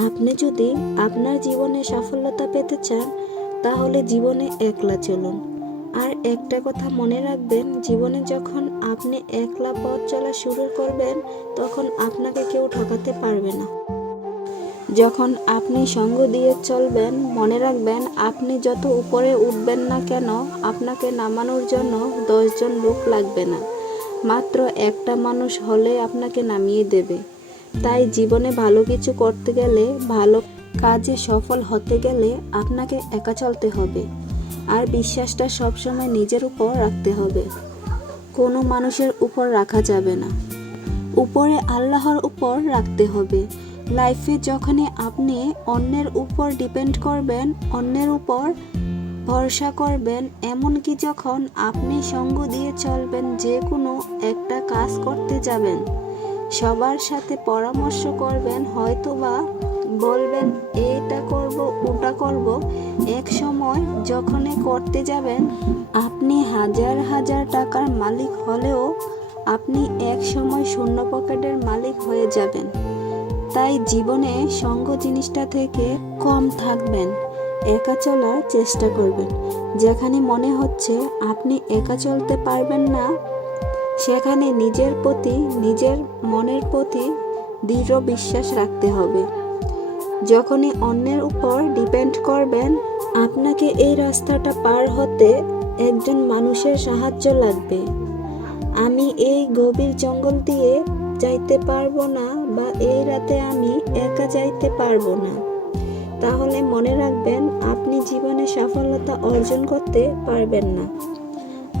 আপনি যদি আপনার জীবনে সফলতা পেতে চান তাহলে জীবনে একলা চলুন। আর একটা কথা মনে রাখবেন, জীবনে যখন আপনি একলা পথ চলা শুরু করবেন তখন আপনাকে কেউ ঠকাতে পারবে না। যখন আপনি সঙ্গ দিয়ে চলবেন, মনে রাখবেন আপনি যত উপরে উঠবেন না কেন আপনাকে নামানোর জন্য 10 জন লোক লাগবে না, মাত্র একটা মানুষ হলে আপনাকে নামিয়ে দেবে। তাই জীবনে ভালো কিছু করতে গেলে, ভালো কাজে সফল হতে গেলে আপনাকে একা চলতে হবে। আর বিশ্বাসটা সবসময় নিজের উপর রাখতে হবে, কোনো মানুষের উপর রাখা যাবে না। উপরে আল্লাহর উপর রাখতে হবে। লাইফে যখনই আপনি অন্যের উপর ডিপেন্ড করবেন, অন্যের উপর ভরসা করবেন, এমনকি যখন আপনি সঙ্গ দিয়ে চলবেন, যে কোনো একটা কাজ করতে যাবেন, সবার সাথে পরামর্শ করবেন, হয়তোবা বলবেন এটা করব ওটা করব, এক সময় যখনই করতে যাবেন আপনি হাজার হাজার টাকার মালিক হলেও আপনি এক সময় শূন্য পকেটের মালিক হয়ে যাবেন। তাই জীবনে সঙ্গ জিনিসটা থেকে কম থাকবেন, একা চলার চেষ্টা করবেন। যেখানে মনে হচ্ছে আপনি একা চলতে পারবেন না, সেখানে নিজের প্রতি, নিজের মনের প্রতি দৃঢ় বিশ্বাস রাখতে হবে। যখনই অন্যের উপর ডিপেন্ড করবেন, আপনাকে এই রাস্তাটা পার হতে একজন মানুষের সাহায্য লাগবে। আমি এই গভীর জঙ্গল দিয়ে যাইতে পারবো না, বা এই রাতে আমি একা যাইতে পারবো না, তাহলে মনে রাখবেন আপনি জীবনে সফলতা অর্জন করতে পারবেন না।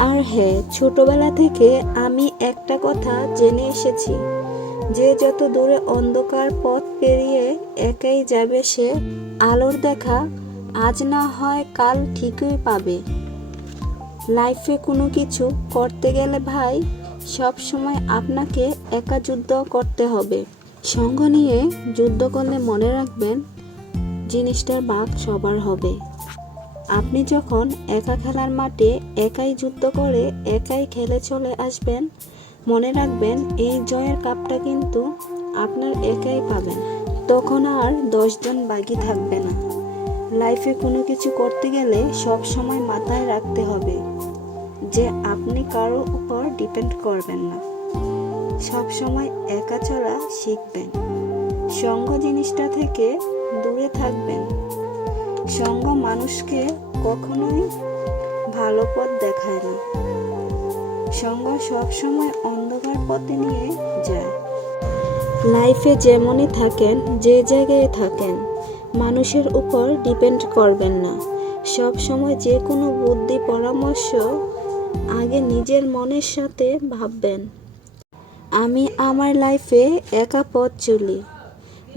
আর হ্যাঁ, ছোটবেলা থেকে আমি একটা কথা জেনে এসেছি, যে যত দূরে অন্ধকার পথ পেরিয়ে একাই যাবে, সে আলোর দেখা আজ না হয় কাল ঠিকই পাবে। লাইফে কোনো কিছু করতে গেলে ভাই, সব সময় আপনাকে একা যুদ্ধ করতে হবে। সঙ্গ নিয়ে যুদ্ধ করলে মনে রাখবেন জিনিসটার ভাগ সবার হবে। আপনি যখন একা খেলার মাঠে একাই যুদ্ধ করে একাই খেলে চলে আসবেন, মনে রাখবেন এই জয়ের কাপটা কিন্তু আপনার একাই পাবেন। তখন আর 10 জন বাকি থাকবে না। লাইফে কোনো কিছু করতে গেলে সব সময় মাথায় রাখতে হবে যে আপনি কারো উপর ডিপেন্ড করবেন না, সব সময় একা চলা শিখবেন। সঙ্গ জিনিসটা থেকে দূরে থাকবেন। সঙ্গ মানুষকে কখনোই ভালো পথ দেখায় না। সঙ্গ সবসময় অন্ধকার পথে নিয়ে যায়। লাইফে যেমনই থাকেন, যে জায়গায় থাকেন, মানুষের উপর ডিপেন্ড করবেন না। সব সময় যে কোনো বুদ্ধি পরামর্শ আগে নিজের মনের সাথে ভাববেন। আমি আমার লাইফে একা পথ চলি,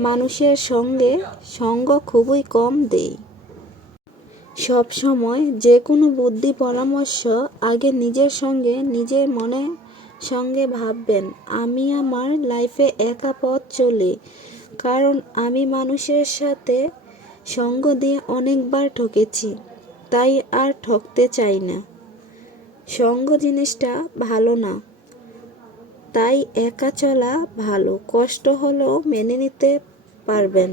মানুষের সঙ্গে সঙ্গ খুবই কম দেই। সব সময় যে কোনো বুদ্ধি পরামর্শ আগে নিজের সঙ্গে, নিজের মনের সঙ্গে ভাববেন। আমি আমার লাইফে একা পথ চলি, কারণ আমি মানুষের সাথে সঙ্গ দিয়ে অনেকবার ঠকেছি, তাই আর ঠকতে চাই না। সঙ্গ জিনিসটা ভালো না, তাই একা চলা ভালো। কষ্ট হলেও মেনে নিতে পারবেন,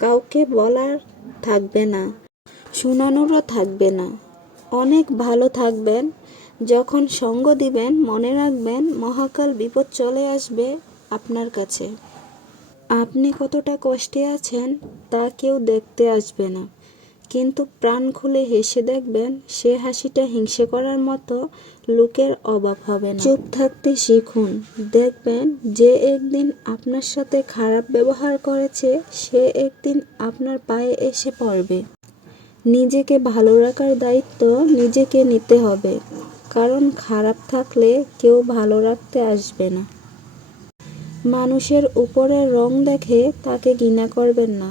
কাউকে বলার থাকবে না, শোনানোরও থাকবে না। অনেক ভালো থাকবেন। যখন সঙ্গ দিবেন, মনে রাখবেন মহাকাল বিপদ চলে আসবে আপনার কাছে। আপনি কতটা কষ্টে আছেন তা কেউ দেখতে আসবে না, কিন্তু প্রাণ খুলে হেসে দেখবেন, সে হাসিটা হিংসে করার মতো লোকের অভাব হবে না। চুপ থাকতে শিখুন, দেখবেন যে একদিন আপনার সাথে খারাপ ব্যবহার করেছে, সে একদিন আপনার পায়ে এসে পড়বে। নিজেকে ভালো রাখার দায়িত্ব নিজেকে নিতে হবে, কারণ খারাপ থাকলে কেউ ভালো রাখতে আসবে না। মানুষের উপরের রং দেখে তাকে ঘৃণা করবেন না।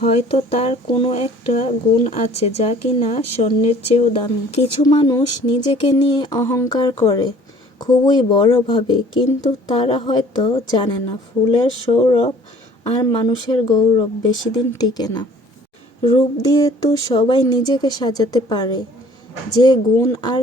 হয়তো তার কোনো একটা গুণ আছে যা কিনা স্বর্ণের চেয়েও দামি। কিছু মানুষ নিজেকে নিয়ে অহংকার করে, খুবই বড় ভাবে, কিন্তু তারা হয়তো জানে না ফুলের সৌরভ আর মানুষের গৌরব বেশি দিন টিকে না। রূপ দিয়ে তো সবাই নিজেকে সাজাতে পারে, যে গুণ আর